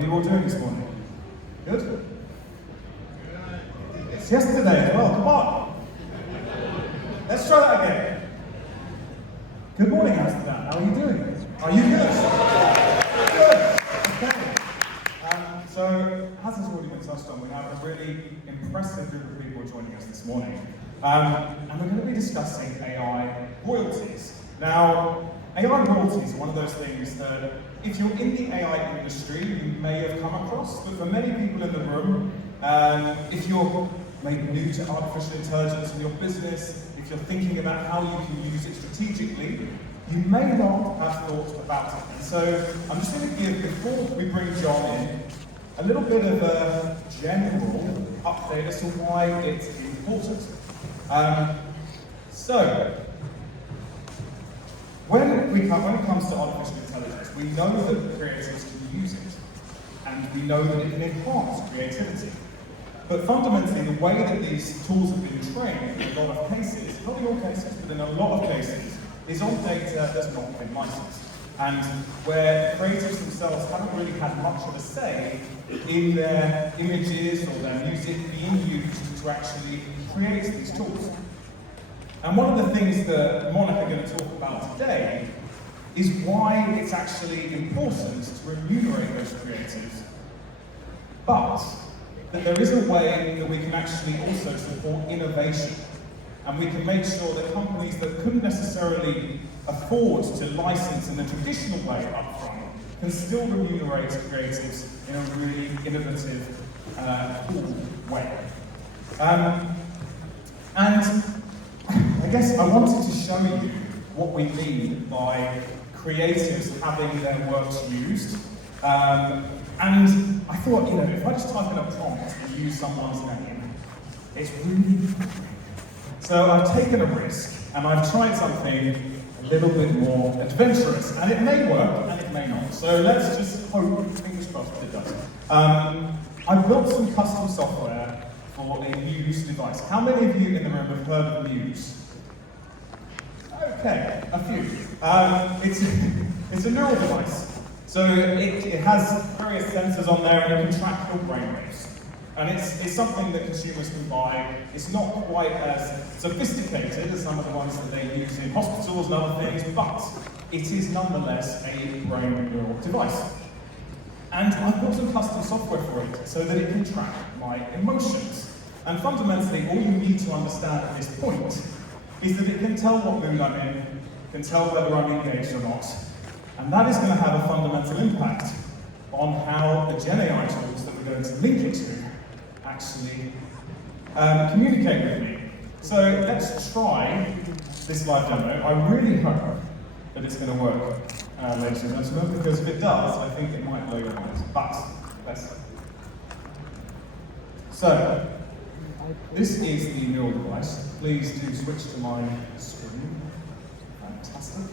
are you all doing this morning? Good? It's yesterday as well, come on! Let's try that again. Good morning, Amsterdam. How are you doing? Are you good? Good! Okay. So, as has already been touched on, we have a really impressive group of people joining us this morning. And we're going to be discussing AI royalties. Now, AI royalties are one of those things that, if you're in the AI industry, you may have come across, but for many people in the room, if you're maybe new to artificial intelligence in your business, if you're thinking about how you can use it strategically, you may not have thought about it. And so I'm just going to give, before we bring John in, a little bit of a general update as to why it's important. When it comes to artificial intelligence, we know that creators can use it, and we know that it can enhance creativity. But fundamentally, the way that these tools have been trained in a lot of cases, not in all cases, but in a lot of cases, is on data that's not been licensed. And where creators themselves haven't really had much of a say in their images or their music being used to actually create these tools. And one of the things that Monica is going to talk about today is why it's actually important to remunerate those creators, but that there is a way that we can actually also support innovation. And we can make sure that companies that couldn't necessarily afford to license in the traditional way upfront can still remunerate creatives in a really innovative, cool way. And I guess I wanted to show you what we mean by creatives having their works used. And I thought, if I just type in a prompt and use someone's name, it's really So I've taken a risk, and I've tried something a little bit more adventurous, and it may work, and it may not. So let's just hope, fingers crossed, that it does. I've built some custom software for a Muse device. How many of you in the room have heard of Muse? Okay, a few. It's a neural device. So it has various sensors on there, and it can track your brainwaves. And it's something that consumers can buy. It's not quite as sophisticated as some of the ones that they use in hospitals and other things, but it is nonetheless a brain neural device. And I've built some custom software for it so that it can track my emotions. And fundamentally, all you need to understand at this point is that it can tell what mood I'm in, can tell whether I'm engaged or not, and that is going to have a fundamental impact on how the Gen AI tools that we're going to link it to actually communicate with me. So let's try this live demo. I really hope that it's going to work, ladies and gentlemen, because if it does, I think it might blow your minds. But let's see. So this is the neural device. Please do switch to my screen. Fantastic.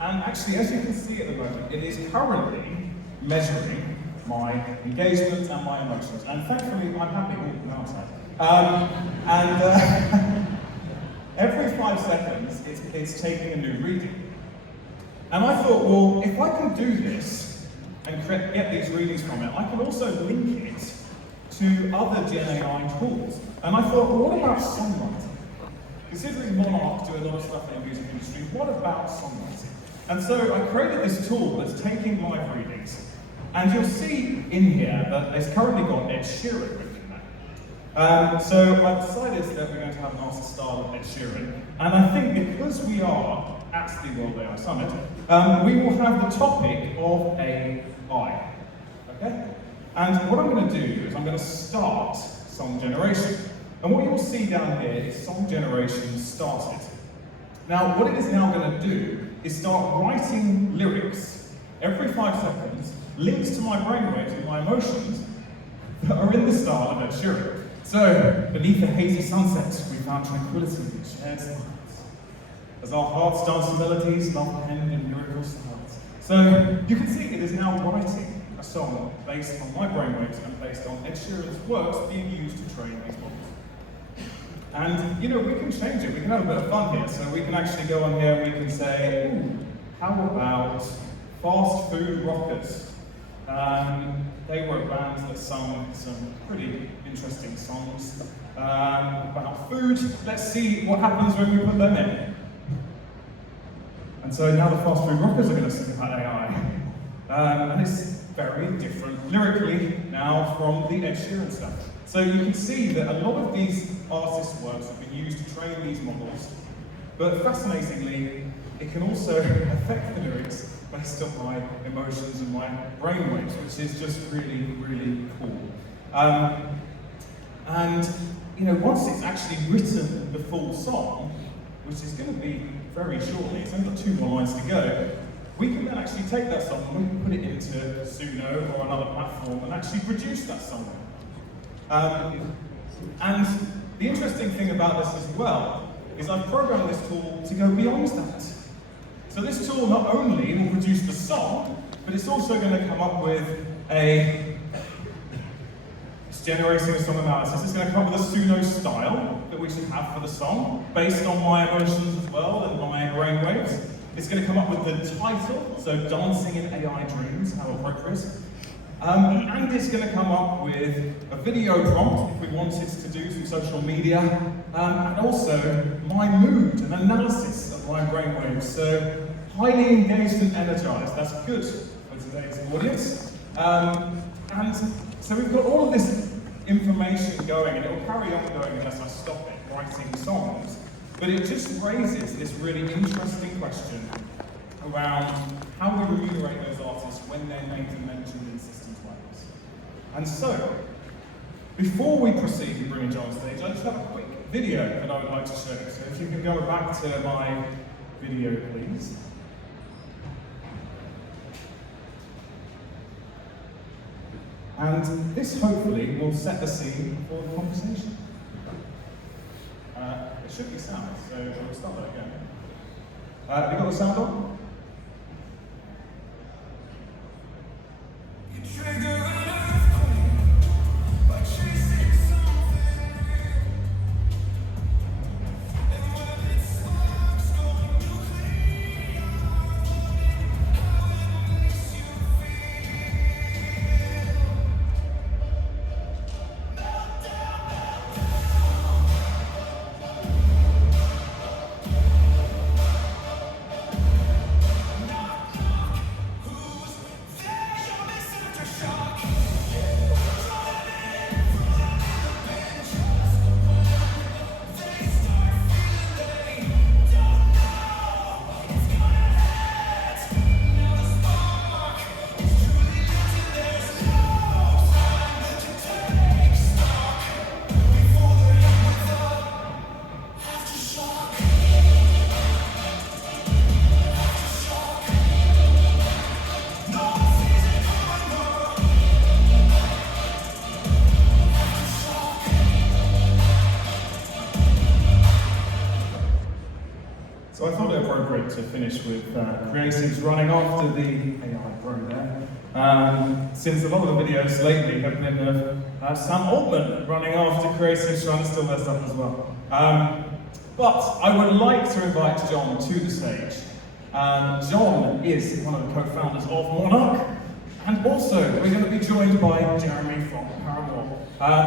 And actually, as you can see at the moment, it is currently measuring my engagement and my emotions. And thankfully, I'm happy now every 5 seconds, it's taking a new reading. And I thought, well, if I can do this and get these readings from it, I can also link it to other Gen AI tools. And I thought, well, what about songwriting? Considering Monarch do a lot of stuff in the music industry, what about songwriting? And so I created this tool that's taking live readings. And you'll see in here that it's currently got Ed Sheeran written there. So I decided that we're going to have an artist style of Ed Sheeran. And I think because we are at the World AI Summit, we will have the topic of AI. Okay? And what I'm going to do is I'm going to start song generation. And what you'll see down here is song generation started. Now, what it is now going to do is start writing lyrics every 5 seconds, links to my brainwaves and my emotions that are in the style of Ed Sheeran. So, beneath a hazy sunset, we found tranquility and shared silence. As our hearts dance to melodies, love penned in miracle styles. So, you can see it is now writing a song based on my brainwaves and based on Ed Sheeran's works being used to train these models. And, we can change it. We can have a bit of fun here. So we can actually go on here and we can say, ooh, how about fast food rockers? They were bands that sung some pretty interesting songs about food. Let's see what happens when we put them in. And so now the fast food rockers are going to sing about AI. And it's very different lyrically now from the Ed Sheeran stuff. So you can see that a lot of these artists' works have been used to train these models, but fascinatingly, it can also affect the lyrics based on my emotions and my brainwaves, which is just really, really cool. And you know, once it's actually written the full song, which is going to be very shortly, it's only got 2 more lines to go, we can then actually take that song and we can put it into Suno or another platform and actually produce that song. And the interesting thing about this as well is I've programmed this tool to go beyond that. So this tool not only will produce the song, but it's also going to come up with it's generating a song analysis. It's going to come up with a Suno style that we should have for the song, based on my emotions as well and my brainwaves. It's going to come up with the title, so Dancing in AI Dreams, how appropriate. And it's going to come up with a video prompt if we wanted to do some social media, and also my mood and analysis of my brainwaves. So highly engaged and energized. That's good for today's audience. And so we've got all of this information going, and it will carry on going unless I stop it writing songs. But it just raises this really interesting question around how we remunerate those artists when they're named and mentioned in systems like this. And so, before we proceed with bringing John on stage, I just have a quick video that I would like to show you. So if you can go back to my video, please. And this hopefully will set the scene for the conversation. It should be sound, so we'll start that again. Have you got the sound on? So I thought it appropriate to finish with creatives running after the AI pro there. Since a lot of the videos lately have been of Sam Altman running after creatives trying to steal their stuff as well. But I would like to invite John to the stage. John is one of the co-founders of Monarch, and also we're going to be joined by Jeremy from Paramore.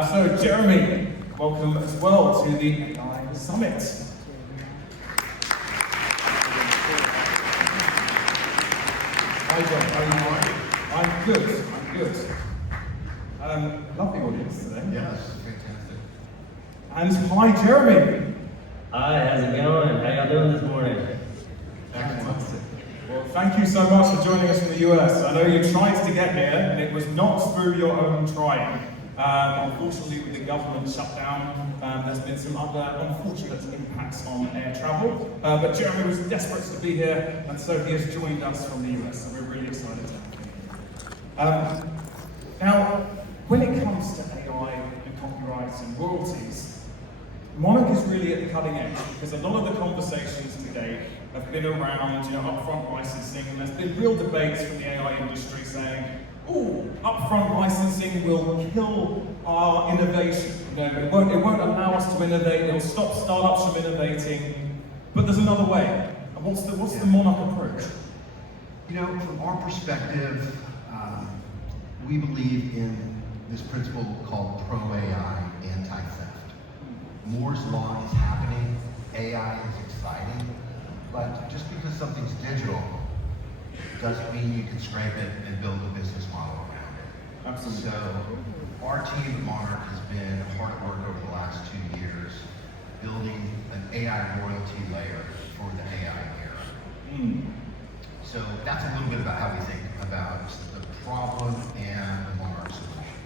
So Jeremy, welcome as well to the AI Summit. Hi John, how are you doing? I'm good, I'm good. Lovely audience today. Yes, fantastic. And hi Jeremy. Hi, how's it going? How y'all doing this morning? Excellent. Well, thank you so much for joining us from the US. I know you tried to get here, and it was not through your own trying. Unfortunately, with the government shutdown, there's been some other unfortunate impacts on air travel. But Jeremy was desperate to be here, and so he has joined us from the US, so we're really excited to have him. Now, when it comes to AI and copyrights and royalties, Monarch is really at the cutting edge, because a lot of the conversations today have been around, upfront licensing, and there's been real debates from the AI industry saying, "Oh, upfront licensing will kill our innovation. It won't allow us to innovate. It'll stop startups from innovating." But there's another way. And what's the Monarch approach? From our perspective, we believe in this principle called pro-AI, anti-theft. Moore's law is happening, AI is exciting, but just because something's digital doesn't mean you can scrape it and build a business model around it. Absolutely. So our team at Monarch has been hard at work over the last 2 years building an AI royalty layer for the AI era. So that's a little bit about how we think about the problem and the Monarch solution.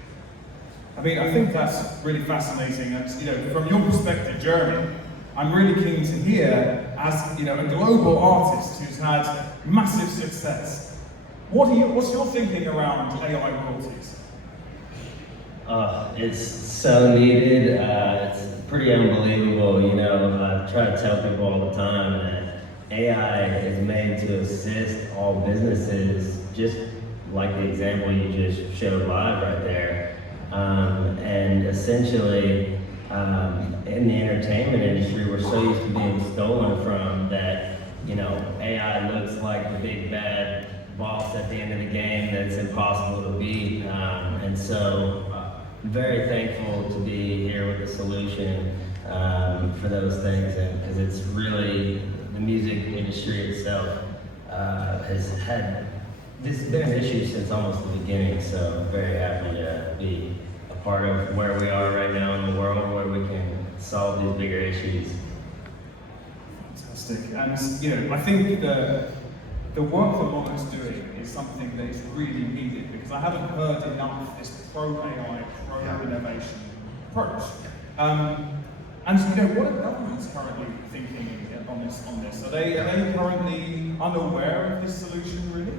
I mean, I think that's really fascinating. And, you know, from your perspective, Jeremy, I'm really keen to hear, as you know, a global artist who's had massive success. What's your thinking around AI royalties? It's so needed. It's pretty unbelievable. You know, I try to tell people all the time that AI is made to assist all businesses, just like the example you just showed live right there. And essentially, in the entertainment industry, we're so used to being stolen from that, you know, AI looks like the big bad boss at the end of the game that's impossible to beat. And so, very thankful to be here with the solution for those things, because it's really, the music industry itself has had, this has been an issue since almost the beginning, so I'm very happy to be a part of where we are right now in the world, where we can solve these bigger issues. Fantastic. And, you know, I think the work that Monarch's doing is something that is really needed, because I haven't heard enough this pro-AI, pro-innovation approach. And so, you know, what are governments currently thinking on this? Are they currently unaware of this solution, really?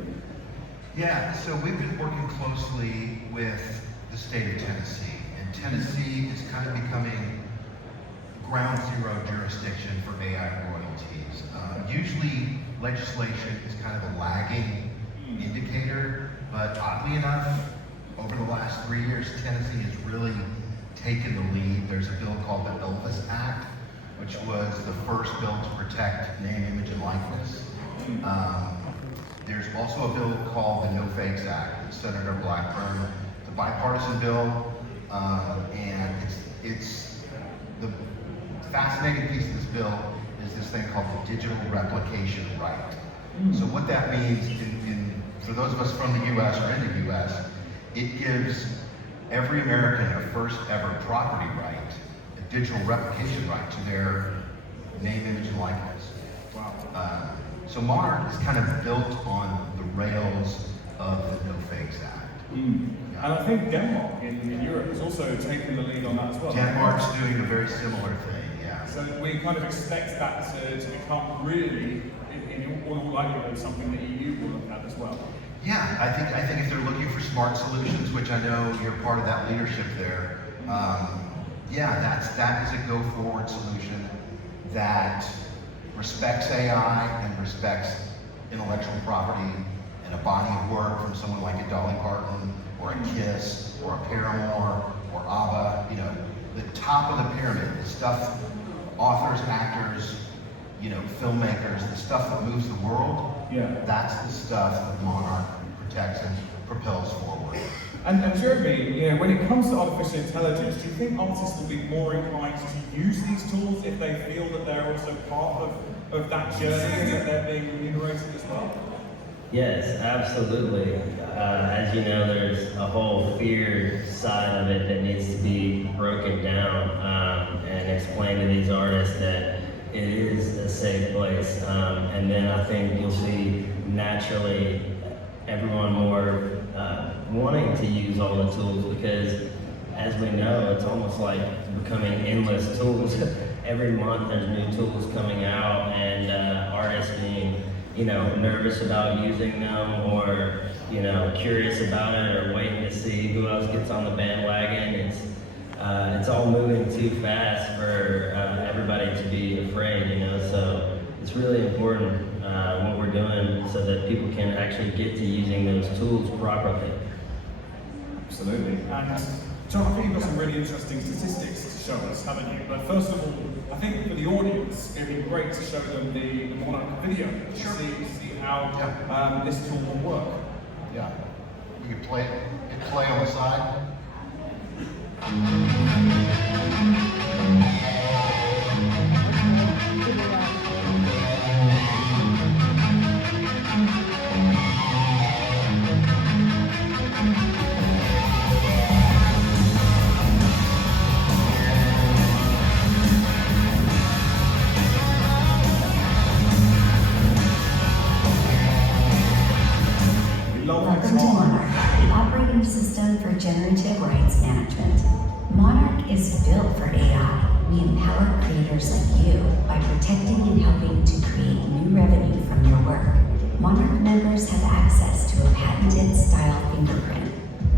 Yeah, so we've been working closely with the state of Tennessee, and Tennessee is kind of becoming ground zero jurisdiction for AI royalties. Usually legislation is kind of a lagging indicator, but oddly enough, over the last 3 years, Tennessee has really taken the lead. There's a bill called the Elvis Act, which was the first bill to protect name, image, and likeness. There's also a bill called the No Fakes Act with Senator Blackburn. It's a bipartisan bill, and it's the fascinating piece of this bill is this thing called the digital replication right. So what that means, for those of us from the U.S. or in the U.S., it gives every American a first ever property right, a digital replication right to their name, image, and likeness. Wow. So Monarch is kind of built on the rails of the No Fakes Act. And I think Denmark in Europe is also taking the lead on that as well. Denmark's doing a very similar thing, yeah. So we kind of expect that to become really, in all likelihood, something that EU will look at as well. Yeah, I think if they're looking for smart solutions, which I know you're part of that leadership there, that is a go-forward solution that respects AI and respects intellectual property and a body of work from someone like a Dolly Parton or a Kiss or a Paramore or ABBA. You know, the top of the pyramid, the stuff, authors, actors, you know, filmmakers, the stuff that moves the world. Yeah. That's the stuff that Monarch protects and propels forward. And Jeremy, you know, when it comes to artificial intelligence, do you think artists will be more inclined to use these tools if they feel that they're also part of that journey and that they're being remunerated as well? Yes, absolutely. As you know, there's a whole fear side of it that needs to be broken down and explained to these artists that it is a safe place. And then I think you'll see naturally everyone more wanting to use all the tools, because as we know, it's almost like becoming endless tools. Every month there's new tools coming out, and artists being, you know, nervous about using them, or, you know, curious about it, or waiting to see who else gets on the bandwagon. It's all moving too fast for everybody to be afraid, you know, so it's really important what we're doing so that people can actually get to using those tools properly. Absolutely. And John, I think you've got some really interesting statistics to show us, haven't you? But first of all, I think for the audience, it'd be great to show them the Monarch video to see how this tool will work. You can play it, hit play on the side. Welcome to Monarch, the operating system for generative rights management. Monarch is built for AI. We empower creators like you by protecting and helping to create new revenue from your work. Monarch members have access to a patented style fingerprint.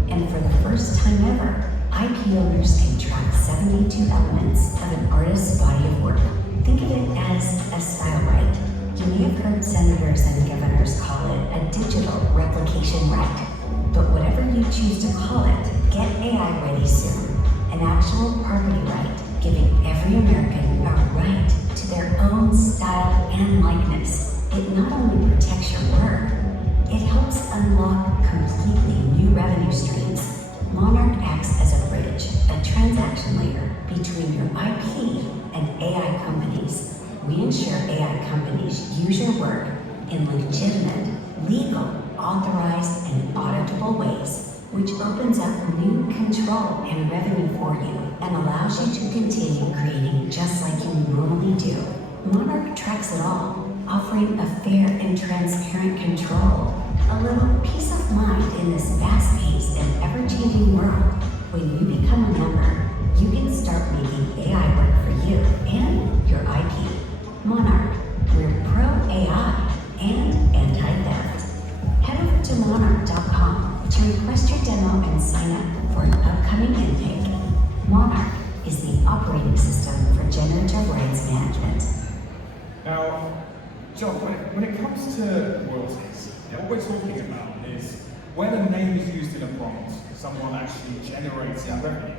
And for the first time ever, IP owners can track 72 elements of an artist's body of work. Think of it as a style right. You may have heard senators and governors call it a digital replication right. But whatever you choose to call it, get AI ready soon. An actual property right, giving every American a right to their own style and likeness. It not only protects your work, it helps unlock completely new revenue streams. Monarch acts as a bridge, a transaction layer between your IP and AI companies. We ensure AI companies use your work in legitimate, legal, authorized, and auditable ways, which opens up new control and revenue for you and allows you to continue creating just like you normally do. Monarch tracks it all, offering a fair and transparent control, a little peace of mind in this fast-paced and ever-changing world. When you become a member, you can start making AI work for you and your IP. Monarch, we're pro-AI and anti-theft. Head over to monarch.com to request your demo and sign up for an upcoming intake. Monarch is the operating system for generative rights management. Now, John, when it comes to royalties, what we're talking about is when a name is used in a prompt, someone actually generates revenue.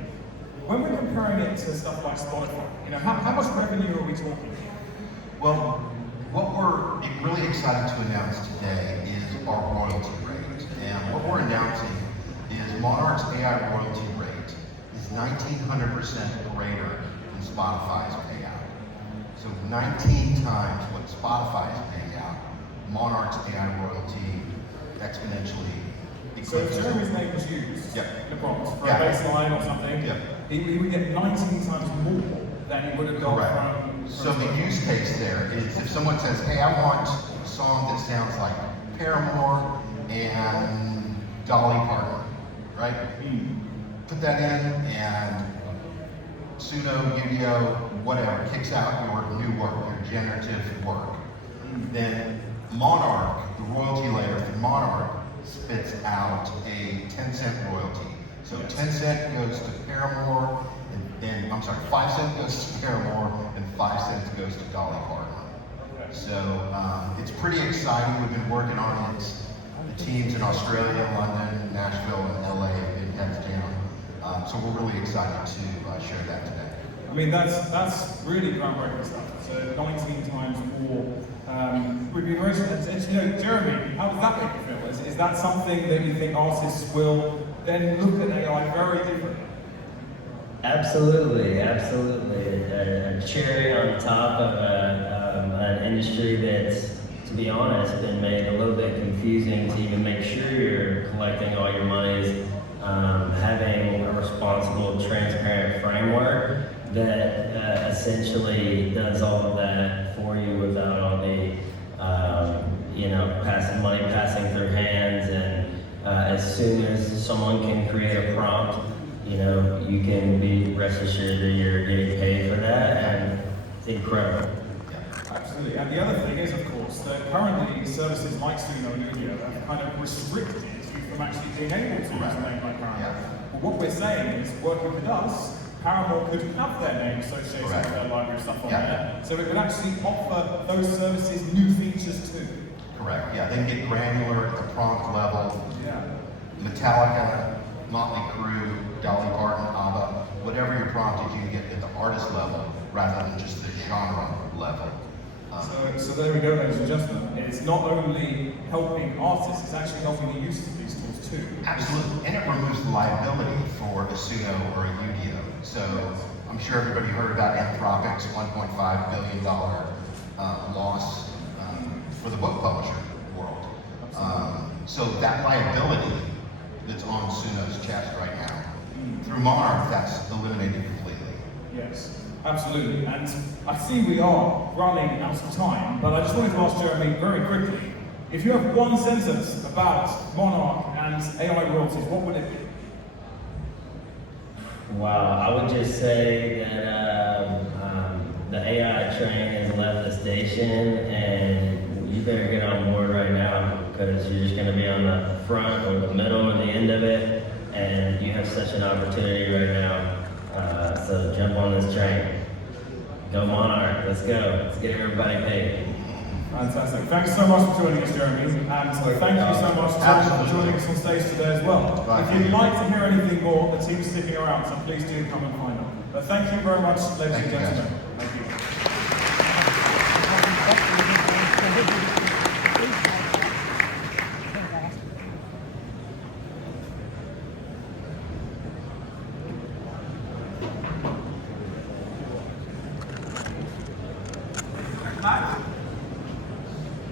When we're comparing it to stuff like Spotify, how much revenue are we talking? Well, what we're really excited to announce today is our royalty rate. And what we're announcing is Monarch's AI royalty rate is 1,900% greater than Spotify's payout. So 19 times what Spotify is paying out, Monarch's AI royalty exponentially So if Jeremy's name was used in a prompt for a baseline or something, he would get 19 times more than he would have got from... So the use case there is if someone says, hey, I want a song that sounds like Paramore and Dolly Parton, right? Put that in and sudo, udio, whatever, kicks out your new work, your generative work. Then Monarch, the royalty layer for Monarch, spits out a 10-cent royalty. So 10 cent goes to Paramore, and I'm sorry, 5 cents goes to Paramore, and 5 cents goes to Dolly Parton. So it's pretty exciting. We've been working on it. The teams in Australia, London, Nashville, and LA have been heads down. So we're really excited to share that today. I mean, that's really groundbreaking stuff. So 19 times more remuneration. And Jeremy, how does that make you feel? Is that something that you think artists will then look at AI very differently? Absolutely. A cherry on top of an industry that's, to be honest, been made a little bit confusing to even make sure you're collecting all your monies, having a responsible, transparent framework that essentially does all of that for you without all the money passing through hands. And as soon as someone can create a prompt, you can be rest assured that you're getting paid for that, and it's incredible. Absolutely. And the other thing is, of course, that currently services like Suno and Udio have kind of restricted you from actually being able to use a name like Paramore. But what we're saying is, working with us, Paramore could have their name associated with their library stuff on there, so it would actually offer those services new features too. Correct. Yeah, they can get granular at the prompt level. Metallica, Motley Crue, Dolly Parton, ABBA, whatever your prompt is, you can get at the artist level rather than just the genre level. So there we go, ladies and gentlemen. It's not only helping artists, it's actually helping the users of these tools too. Absolutely, and it removes the liability for a Suno or a UDO. So I'm sure everybody heard about Anthropic's $1.5 billion loss for the book publisher world. So that liability that's on Suno's chest right now, through Monarch, that's eliminated completely. Yes, absolutely. And I see we are running out of time, but I just wanted to ask Jeremy very quickly, if you have one sentence about Monarch and AI royalties, what would it be? Wow, I would just say that the AI train has left the station, and you better get on board right now because you're just going to be on the front or the middle or the end of it, and you have such an opportunity right now. So jump on this train. Go Monarch, let's go. Let's get everybody paid. Fantastic. Thanks so much for joining us, Jeremy. And thank you so much for joining us on stage today as well. If you'd like to hear anything more, the team's sticking around, so please do come and find them. But thank you very much, ladies and gentlemen. Thank you.